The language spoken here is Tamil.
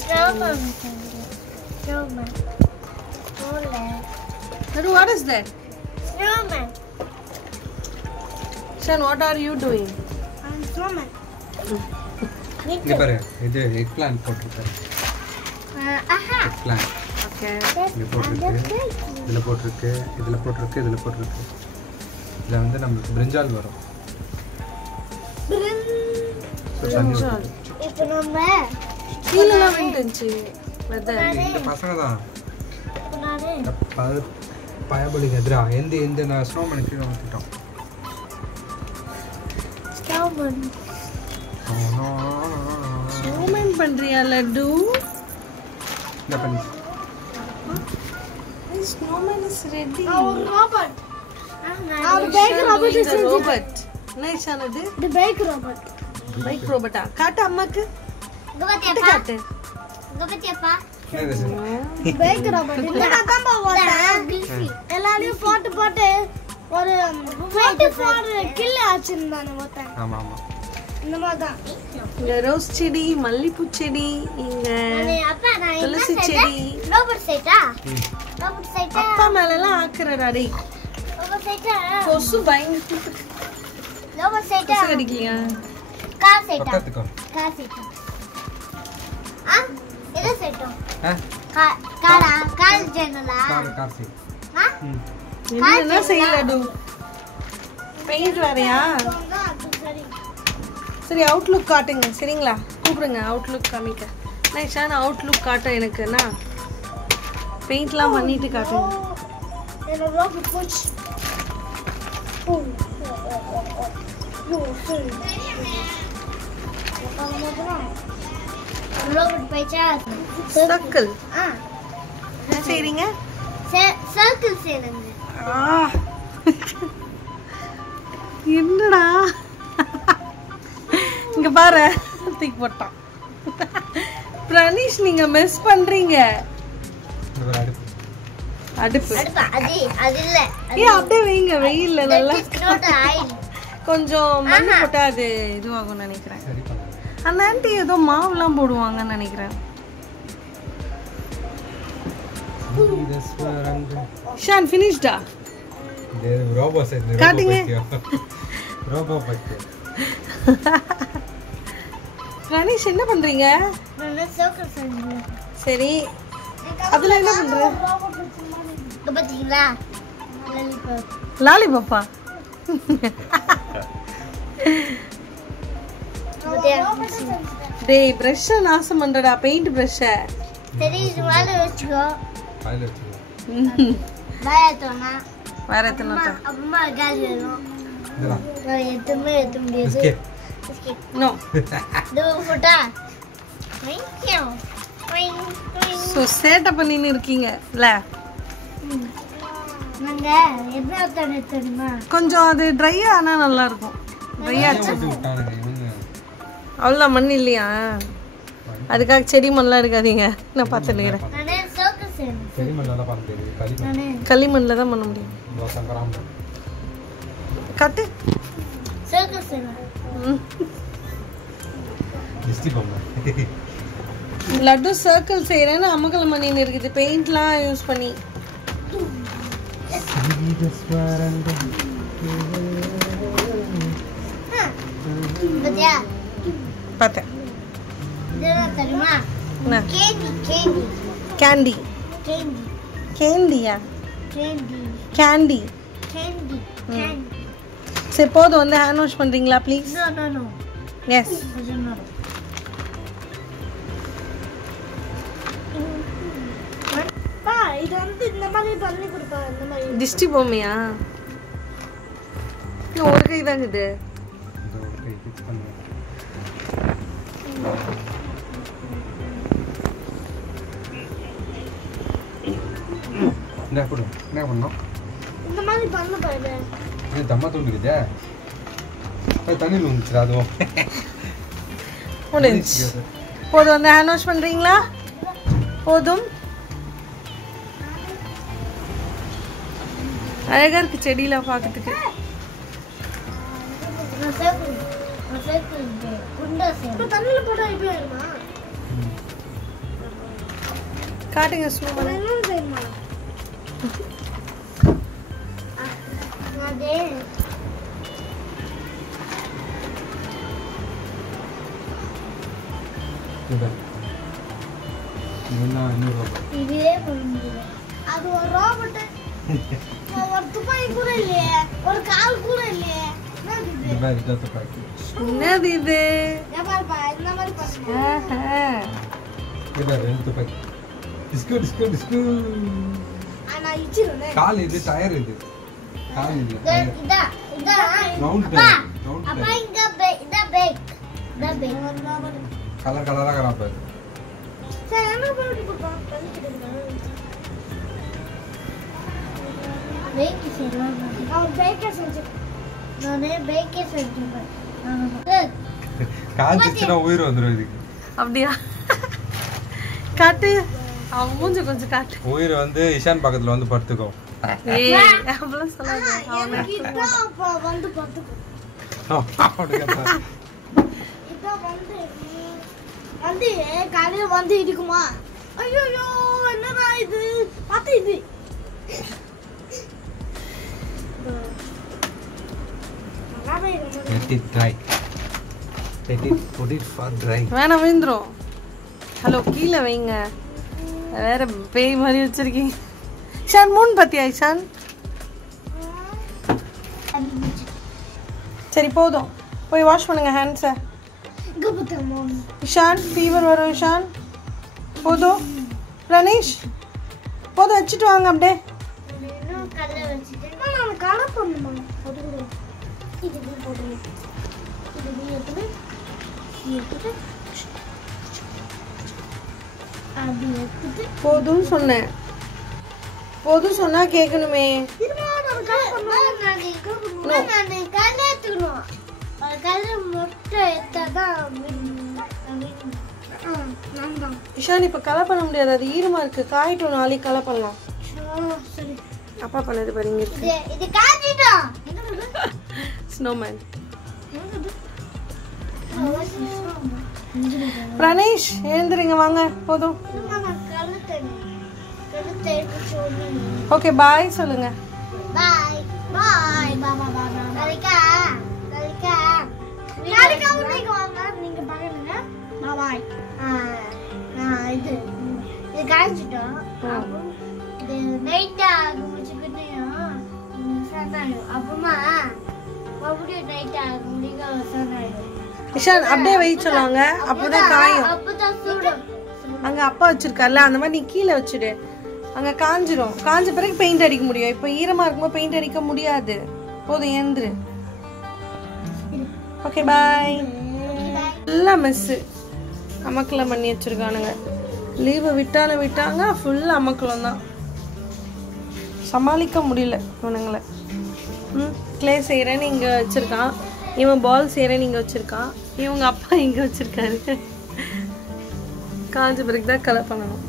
Snowman. What is that? Snowman. Shan, what are you doing? I'm snowman. இங்க பாரு இது எக் பிளான்ட் போட்டுருக்காரு. Egg plant. Okay. இது போட்டுருக்கு. இதுல போட்டுருக்கு. இதுல வந்து நமக்கு பிரிஞ்சால் வரும். பிரிஞ்சால். இப்போ நம்ம கீழலாம் வந்துச்சு. வெதர். இந்த பசங்க தான். நானே பயபலிங்க எதிரா எந்த நான் ஸ்னோமேன் கீழே வந்துட்டோம். snowman. Snowman பண்றியா லட்டு? என்ன பண்ணி? This snowman is ready. Our robot. Our bike robot is the robot. Nice ஆனது. The bike robot. Bike robot. காட்டு அம்மாக்கு. கபத்தியப்பா. காட்டு. கபத்தியப்பா. என்ன பைக் ரோபோட் இந்த கம்பா ஓட்ட எல்லாரையும் போட்டு ஒரு 24 கில் ஆச்சுன்றானே ஓட்ட. ஆமா ஆமா. இந்த மாதிரி தான். இங்க ரோஸ் செடி, மல்லிப்பூ செடி, இங்க அப்பா நான் என்ன துளசி செடி செடி. ரோபோட் சைட்டா ரோபோட் சைட்டா அப்பா மேலலாம் ஆக்குறடா டேய். ரோபோட் சைட்டா கொசு பயங்கர ரோபோட் சைட்டா கொசு கடிக்கலையா? கார் சைட்டா பக்கத்துக்கு கார் சைட்டா எது சைட்டா ஆ கார் ஜெனரலா கார் சீட். என்ன செய்யல டு? பெயிண்ட் வேறயா? சரி சரி அவுட்லுக் காட்டுங்க சரிங்களா? கூப்பிடுங்க அவுட்லுக் காமிக்க. நைஸான அவுட்லுக் காட்ட எனக்குன்னா பெயிண்ட்லாம் பண்ணிட்டு காட்டுங்க. என்ன ரோபோட் புஷ் ரோபோட் பைச்சா சர்க்கிள். என்ன செய்றீங்க? சர்க்கிள் செய்றீங்க. என்னடா இங்க பாரு தூக்கி போட்டான். பிரனிஷ் நீங்க மிஸ் பண்றீங்க. அடுப்பு அது இல்ல அப்படியே வைங்க வெயில்ல நல்லா ஆயில் கொஞ்சம் மண்ணு போட்டா அது இதுவாகும் நினைக்கிறேன். அந்த ஆண்டி ஏதோ மாவுலாம் போடுவாங்கன்னு நினைக்கிறேன். ஷான் ஃபினிஷ்டா? ரோபோ செட் காட்டுங்க. Robo bike. பிரனிஷ் என்ன பண்றீங்க? நான் சர்க்கிள் செய்றேன். சரி அதுல என்ன பண்ற? பாத்தீங்களா லாலிபாப்பா? டேய் பிரஷ் நாசம் பண்றடா பெயிண்ட் பிரஷ். சரி இது மேல வச்சுக்கோ. அதுல வச்சுக்கோ. பாயத்தோனா வேற எத்தனை அம்மா கால் வேணும். இதெல்லாம் வேற எதுவுமே எடுக்க முடியாது. பிஸ்கெட். நோ. இது போட்டா சோ சேட்ட பண்ணின்னு இருக்கீங்கல. நாங்க என்ன தண்ணி தெரியுமா? கொஞ்சம் அது ட்ரை ஆனா நல்லா இருக்கும். ட்ரை ஆச்சு விட்டானுங்க இவங்க. அவ்வளோ மண் இல்லையா? அதுக்காக செடி மண்ணெலாம் எடுக்காதீங்க. நான் பார்த்துக்கிறேன். நானே சர்க்கிள் செய்றேன். சரி மண்ணால பார்க்க தெரியுது. களிமண். நானே களிமண்ணில் தான் பண்ண முடியும். தோசங்கராம். காட்டு. சர்க்கிள் செய்றேன். டிஸ்டி பொம்மை. லட்டு சர்க்கிள் செய்கிறேன்னு அமகலம் பண்ணின்னு இருக்குது பெயிண்ட்லாம் யூஸ் பண்ணி. பாத்தியா? பார்த்தேன். இதெல்லாம் தெரியுமா? என்ன? Candy candy. கேண்டி கேண்டியா? Candy candy. Candy candy. சரி போதும் வந்து ஹேண்ட் வாஷ் பண்ணுறீங்களா ப்ளீஸ்? No yes. இது வந்து இந்த மாதிரி பண்ணி கொடுப்பாங்க. இந்த மாதிரி டிஸ்டி பொம்மையா? இன்னும் ஒரு கை தான் இது. இந்த ஒரு கை ஃபிக்ஸ் பண்ணு. என்ன போடு? என்ன பண்ணோம்? இந்த மாதிரி பண்ண பாரு. இது தம்மா தூண்டுக்குதே. தண்ணியில் வந்துச்சுடா அதுவும். முடிஞ்சு. போதும் வந்து ஹேண்ட் வாஷ் பண்ணுறீங்களா? போதும். அழகா இருக்கு செடியெலாம் பார்க்கறதுக்கு. நான் சர்க்கிள் இப்போ தண்ணியில் போட்டால் எப்படி ஆயிருமா? காட்டுங்க ஸ்னோமேன். என்ன செய்யுமா? அதே இதே பண்ணுது. அது ஒரு ரோபோட். ஒரு துப்பாக்கி கூட இல்லையே, ஒரு கால் கூட இல்லையே. என்னது இது? பாருப்பா, இந்த மாதிரி பண்ணுங்க. ஆனா இச்சிருனே. கால் இது டயர் இது. கால் இது. இதா ரவுண்ட் டயர். அப்பா இங்க இதா பேக். இதா பேக். கலர் கலரா கராப்பா. சரி என்ன பண்ணி கொடுப்போம்? பண்ணிக்கிட்டு பேக் செய்யலாம். நான் பேக் செஞ்சு. நானே பேக் செஞ்சேன். கால் சின்ன உயிர் வந்துரும் இதுக்கு. அப்படியா? காட்டு. அவன் மூஞ்சி கொஞ்சம் காட்டு. உயிர் வந்து இஷான் பக்கத்துல வந்து படுத்துக்கோ. ஏய் அப்படிலாம் சொல்லாத. எனக்கு இதான் அப்பா வந்து படுத்துக்கோ. இதான் வந்து காலையில வந்து இருக்குமா? ஐயோ என்னடா இது? பாத்து இது. Let it dry. Put it for dry. வேணாம் விழுந்துரும். ஹலோ கீழே வைங்க. வேற பேய் மாதிரி வச்சிருக்கீங்க. இஷான் மூணு பாத்தியா இஷான்? சரி போதும். போய் வாஷ் பண்ணுங்க ஹேண்ட்ஸை. இஷான் ஃபீவர் வரும் இஷான். போதும். பிரணேஷ் போதும் வச்சுட்டு வாங்க அப்படியே. போதும் சொன்னேன். போதும் சொன்னா கேட்கணுமே. இஷான் இப்ப கலை பண்ண முடியாது, அது ஈரமா இருக்கு. காயிட்டும் நாளைக்கு கலை பண்ணலாம். அப்பா பண்ணது பாருங்க இருக்கு. ஸ்னோமேன். பிரணேஷ் எழுந்துருங்க வாங்க. போதும். ஓகே பாய் சொல்லுங்க. பாய் பாய் பாபா பாபா கலிகா கலிகா கலிகா நீங்க வாங்க, நீங்க பாருங்க. பாய். இது காய்ச்சிட்டோம். இது நைட்டா முடிச்சுக்கிட்டு சனாயோ அப்புறமா மறுபடியும் நைட்டா முடிக்க சனாயோ. இஷான் அப்படியே வை சொன்னாங்க. அப்பதான் காயும். அப்பதான் சூடும். அங்க அப்பா வச்சிருக்காருல அந்த மாதிரி நீ கீழே வச்சுடு. அங்க காஞ்சிரும். காஞ்ச பிறகு பெயிண்ட் அடிக்க முடியும். இப்ப ஈரமா இருக்கும்போது பெயிண்ட் அடிக்க முடியாது. போதும் ஏந்துரு. Okay bye. எல்லாம் மெஸ்ஸு அமக்கலம் பண்ணி வச்சிருக்கானுங்க. லீவு விட்டாங்க ஃபுல்லா அமக்கலம் தான். சமாளிக்க முடியல இவனுங்களை. கிளே செய்கிறேன்னு இங்கே வச்சுருக்கான். இவன் பால் செய்கிறேன்னு இங்கே வச்சுருக்கான். இவங்க அப்பா இங்கே வச்சுருக்காரு. காஞ்ச பிறகு தான் கலை பண்ணணும்.